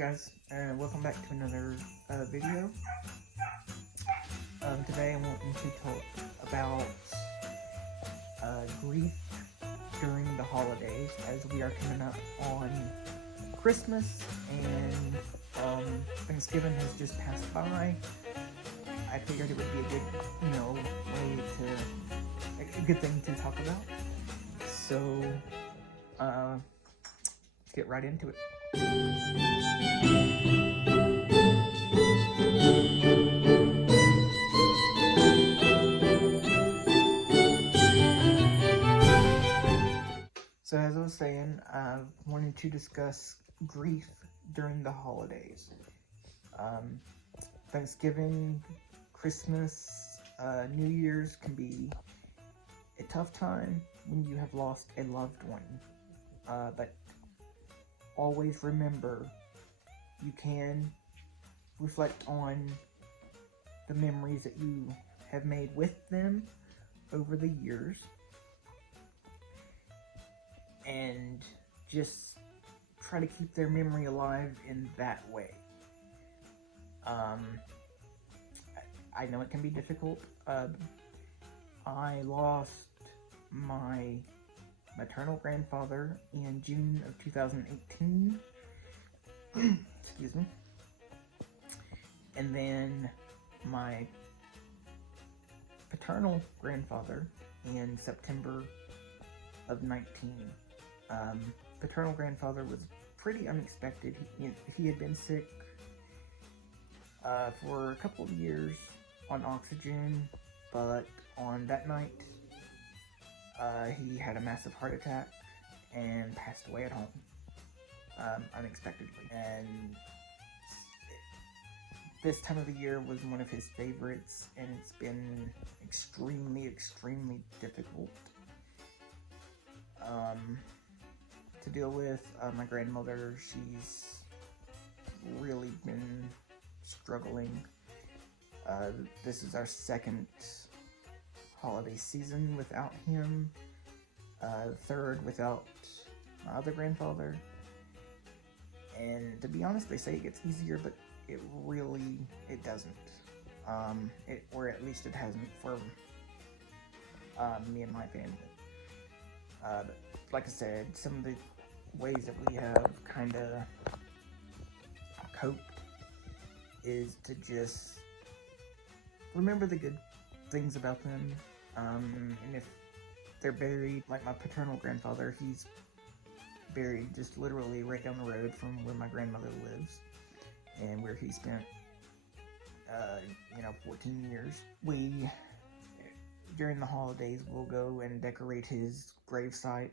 guys, welcome back to another video. Today I want to talk about grief during the holidays, as we are coming up on Christmas and Thanksgiving has just passed by. I figured it would be a good, a good thing to talk about. So let's get right into it. So as I was saying, I wanted to discuss grief during the holidays. Thanksgiving, Christmas, New Year's can be a tough time when you have lost a loved one. But always remember, you can reflect on the memories that you have made with them over the years and just try to keep their memory alive in that way. I know it can be difficult. I lost my maternal grandfather in June of 2018. Excuse me. And then my paternal grandfather in September of 19. Paternal grandfather was pretty unexpected. He had been sick for a couple of years on oxygen, but on that night he had a massive heart attack and passed away at home unexpectedly. And this time of the year was one of his favorites, and it's been extremely difficult to deal with. My grandmother, she's really been struggling. This is our second holiday season without him, third without my other grandfather, and to be honest, they say it gets easier, but it doesn't, or at least it hasn't for me and my family. But like I said, some of the ways that we have kind of coped is to just remember the good things about them. And if they're buried, like my paternal grandfather, he's buried just literally right down the road from where my grandmother lives and where he spent 14 years. We, during the holidays, will go and decorate his gravesite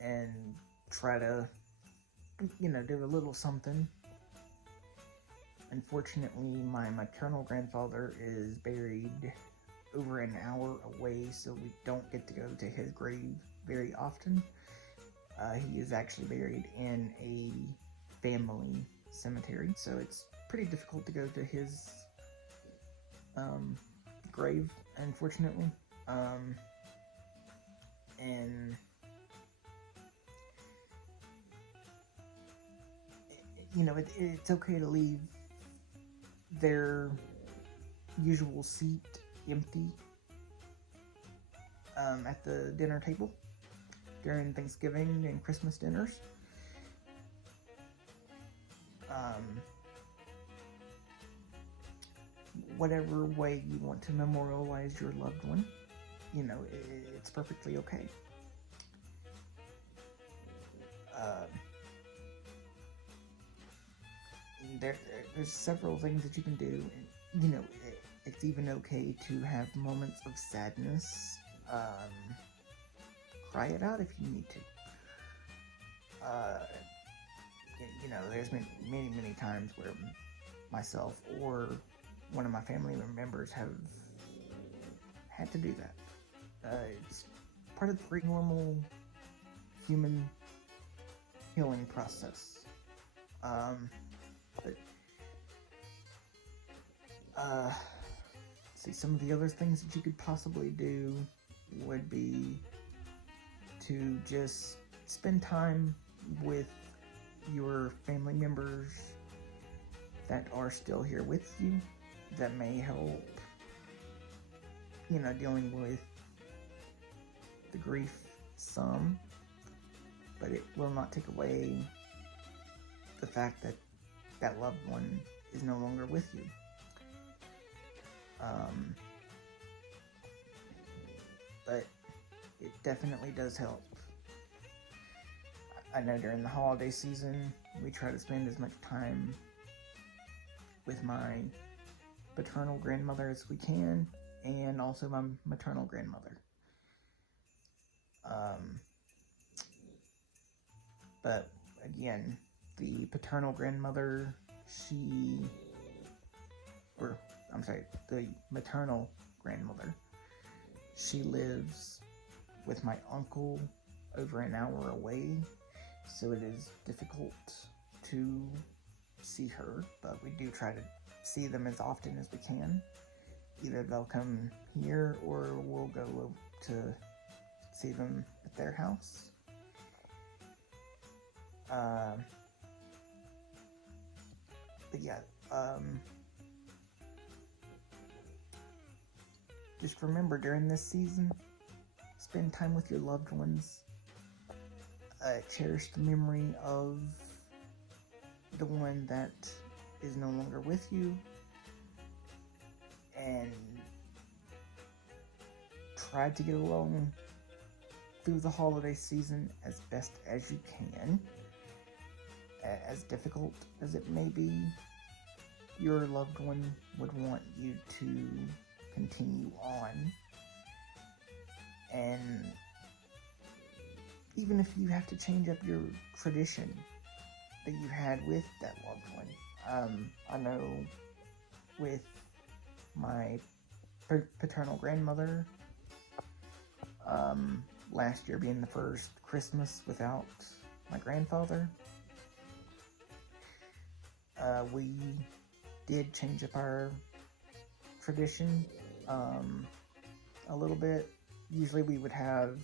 and try to do a little something. Unfortunately, my maternal grandfather is buried over an hour away, so we don't get to go to his grave very often. He is actually buried in a family cemetery, so it's pretty difficult to go to his grave, unfortunately. And it's okay to leave their usual seat empty at the dinner table during Thanksgiving and Christmas dinners. Whatever way you want to memorialize your loved one, it's perfectly okay. There's several things that you can do. It's even okay to have moments of sadness. Cry it out if you need to. There's been many times where myself or one of my family members have had to do that. It's part of the normal human healing process. See, some of the other things that you could possibly do would be to just spend time with your family members that are still here with you. That may help, dealing with the grief some, but it will not take away the fact that that loved one is no longer with you. But it definitely does help. I know during the holiday season, we try to spend as much time with my paternal grandmother as we can, and also my maternal grandmother. But again, the paternal grandmother, the maternal grandmother, she lives with my uncle over an hour away, so it is difficult to see her, but we do try to see them as often as we can. Either they'll come here or we'll go to see them at their house. But yeah, just remember during this season, spend time with your loved ones. Cherish the memory of the one that is no longer with you, and try to get along through the holiday season as best as you can. As difficult as it may be, your loved one would want you to continue on, and even if you have to change up your tradition that you had with that loved one. I know with my paternal grandmother, last year being the first Christmas without my grandfather, we did change up our tradition a little bit. Usually we would have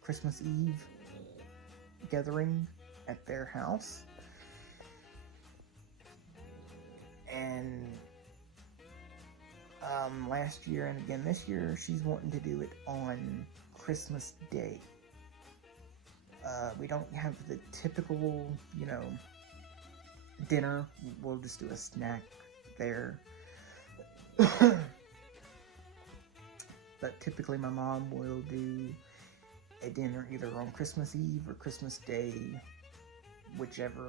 Christmas Eve gathering at their house, and last year and again this year she's wanting to do it on Christmas Day. We don't have the typical, dinner. We'll just do a snack there. But typically my mom will do a dinner either on Christmas Eve or Christmas Day, whichever,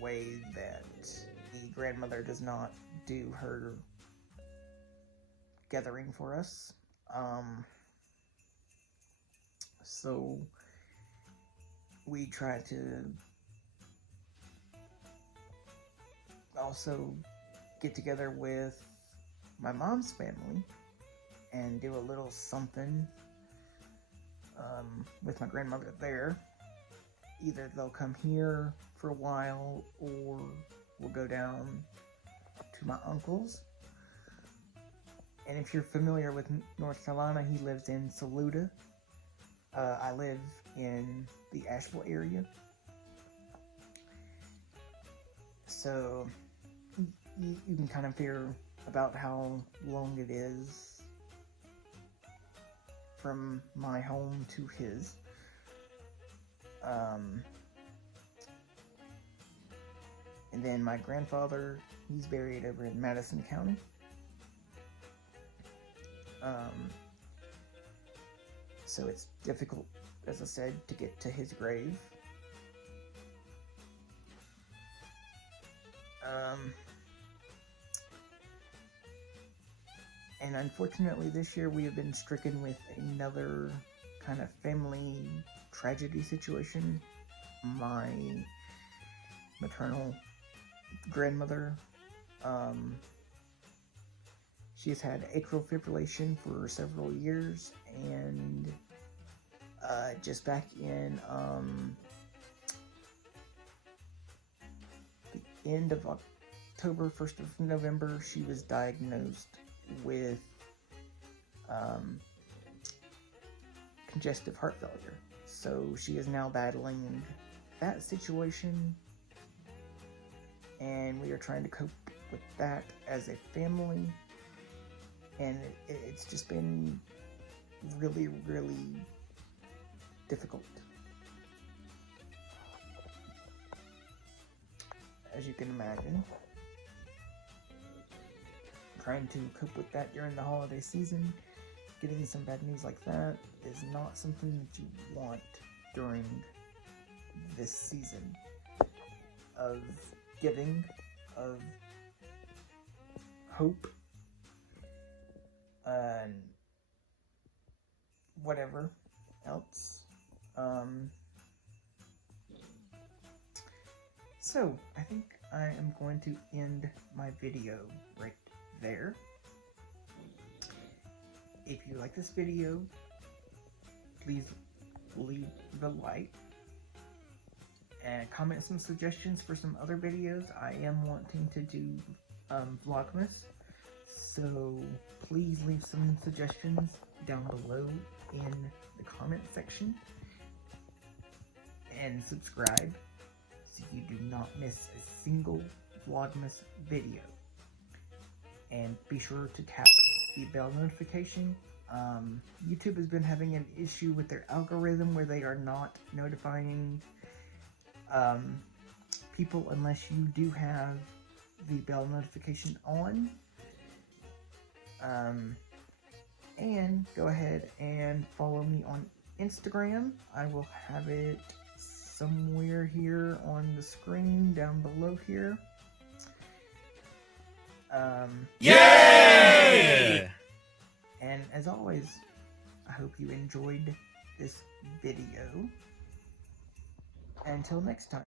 way that the grandmother does not do her gathering for us. So we try to also get together with my mom's family and do a little something with my grandmother there. Either they'll come here for a while, or we'll go down to my uncle's. And if you're familiar with North Carolina, he lives in Saluda. I live in the Asheville area. So you can kind of figure about how long it is from my home to his. And then my grandfather, he's buried over in Madison County. So it's difficult, as I said, to get to his grave. And unfortunately this year we have been stricken with another kind of family tragedy situation. My maternal grandmother, she's had atrial fibrillation for several years, and just back in the end of October, 1st of November, she was diagnosed with congestive heart failure. So she is now battling that situation, and we are trying to cope with that as a family, and it's just been really, really difficult. As you can imagine, trying to cope with that during the holiday season, getting some bad news like that is not something that you want during this season of giving, of hope, and whatever else. So, I think I am going to end my video right there. If you like this video, please leave a like and comment some suggestions for some other videos. I am wanting to do Vlogmas, so please leave some suggestions down below in the comment section, and subscribe so you do not miss a single Vlogmas video. And be sure to tap the bell notification. YouTube has been having an issue with their algorithm where they are not notifying people unless you do have the bell notification on. And go ahead and follow me on Instagram. I will have it somewhere here on the screen down below here. Yay! And as always, I hope you enjoyed this video. Until next time.